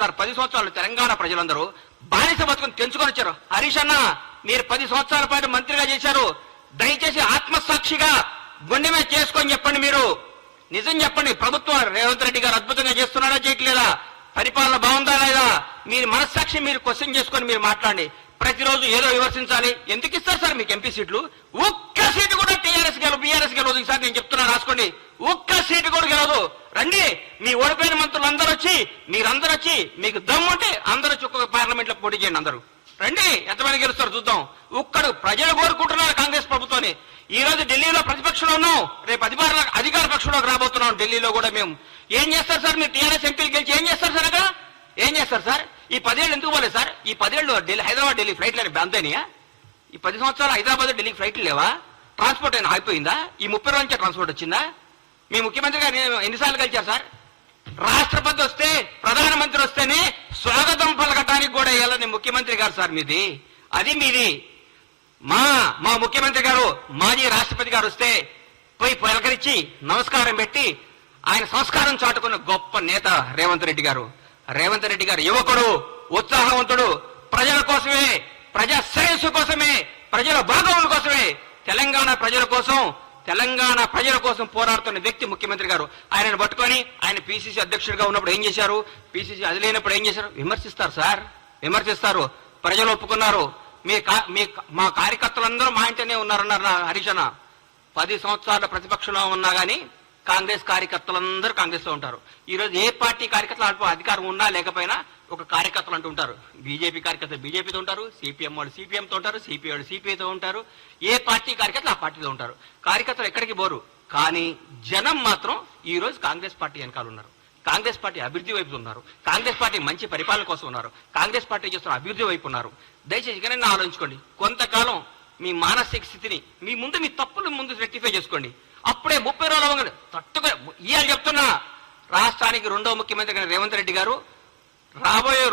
Sir 10 సంవత్సరాలు తెలంగాణ ప్రజలందరూ బానిస బతుకుని తెంచుకొని వచ్చారు. హరీష్ అన్న, మీరు 10 సంవత్సరాల పాటు మంత్రిగా చేశారు. దయచేసి ఆత్మసాక్షిగా గుండె మీద చేసుకొని చెప్పండి. మీరు నిజం చెప్పండి. ప్రభుత్వం రేవంత్ రెడ్డి గారు అద్భుతంగా చేస్తున్నారా, చేయట్లేదా? పరిపాలన బాగుందా లేదా? మీరు మనస్సాక్షి మీరు క్వశ్చన్ చేసుకొని మీరు మాట్లాడండి. ప్రతిరోజు ఏదో విమర్శించాలి. ఎందుకు ఇస్తారు సార్ మీకు ఎంపీ సీట్లు? ఒక్క సీటు కూడా టీఆర్ఎస్ గెలవు, బీఆర్ఎస్ గెలవదు. ఈసారి నేను చెప్తున్నా, రాసుకోండి. ఒక్క సీటు కూడా గెలవదు. రండి, మీ ఓడిపోయిన మంత్రులు అందరూ వచ్చి, మీరందరూ వచ్చి, మీకు దమ్ముంటే అందరూ వచ్చి ఒక్కొక్క పార్లమెంట్ లో పోటీ చేయండి. అందరూ రండి, ఎంతమంది గెలుస్తారు చూద్దాం. ఒక్కడు ప్రజలు కోరుకుంటున్నారు కాంగ్రెస్ ప్రభుత్వాన్ని. ఈ రోజు ఢిల్లీలో ప్రతిపక్షంలో ఉన్నాం, రేపు అధికార పక్షంలోకి రాబోతున్నాం. ఢిల్లీలో కూడా మేము ఏం చేస్తారు సార్? మీరు టీఆర్ఎస్ ఎంపీలు గెలిచి ఏం చేస్తారు సార్? అక్కడ ఏం చేస్తారు సార్? ఈ 10 ఏళ్ళు ఎందుకు పోలేదు సార్? ఈ 10 ఏళ్ళు హైదరాబాద్ ఢిల్లీ ఫ్లైట్లు అంతేనియా? ఈ 10 సంవత్సరాలు హైదరాబాద్ ఢిల్లీకి ఫ్లైట్లు లేవా? ట్రాన్స్పోర్ట్ అయినా ఆగిపోయిందా? ఈ 30 రోజులకే ట్రాన్స్పోర్ట్ వచ్చిందా? మీ ముఖ్యమంత్రి గారు ఎన్నిసార్లు కలిచారు సార్? రాష్ట్రపతి వస్తే, ప్రధానమంత్రి వస్తేనే స్వాగతం పలకటానికి కూడా వెళ్ళని ముఖ్యమంత్రి గారు సార్ మీది. అది మీది. మా ముఖ్యమంత్రి గారు, మాజీ రాష్ట్రపతి గారు వస్తే పోయి పలకరించి నమస్కారం పెట్టి ఆయన సంస్కారం చాటుకున్న గొప్ప నేత రేవంత్ రెడ్డి గారు. రేవంత్ రెడ్డి గారు యువకుడు, ఉత్సాహవంతుడు, ప్రజల కోసమే, ప్రజా శ్రేయస్సు కోసమే, ప్రజల భాగముల కోసమే, తెలంగాణ ప్రజల కోసం పోరాడుతున్న వ్యక్తి ముఖ్యమంత్రి గారు. ఆయనను పట్టుకొని ఆయన పిసిసి అధ్యక్షుడిగా ఉన్నప్పుడు ఏం చేశారు, పిసిసి అది లేనప్పుడు ఏం చేశారు? విమర్శిస్తారు సార్, విమర్శిస్తారు. ప్రజలు ఒప్పుకున్నారు. మా కార్యకర్తలందరూ మా ఇంటనే ఉన్నారన్నారు హరీష్ అన్న. 10 సంవత్సరాల ప్రతిపక్షంలో ఉన్నా కానీ కాంగ్రెస్ కార్యకర్తలందరూ కాంగ్రెస్ లో ఉంటారు. ఈ రోజు ఏ పార్టీ కార్యకర్తలు అధికారం ఉన్నా లేకపోయినా ఒక కార్యకర్తలు అంటూ ఉంటారు. బీజేపీ కార్యకర్తలు బీజేపీతో ఉంటారు, సిపిఎం వాళ్ళు సిపిఎంతో ఉంటారు, సిపిఐ వాళ్ళు సిపిఐతో ఉంటారు. ఏ పార్టీ కార్యకర్తలు ఆ పార్టీలో ఉంటారు. కార్యకర్తలు ఎక్కడికి పోరు. కానీ జనం మాత్రం ఈ రోజు కాంగ్రెస్ పార్టీ వెనకాల ఉన్నారు. కాంగ్రెస్ పార్టీ అభివృద్ధి వైపు ఉన్నారు. కాంగ్రెస్ పార్టీ మంచి పరిపాలన కోసం ఉన్నారు. కాంగ్రెస్ పార్టీ చేస్తున్న అభివృద్ధి వైపు ఉన్నారు. దయచేసి ఇకనైనా ఆలోచించుకోండి. కొంతకాలం మీ మానసిక స్థితిని మీ తప్పులు ముందు రెక్టిఫై చేసుకోండి. అప్పుడే 30 రోజులు తట్టుగా ఇవాళ చెప్తున్నా, రాష్ట్రానికి 2వ ముఖ్యమంత్రి రేవంత్ రెడ్డి గారు రాబోయే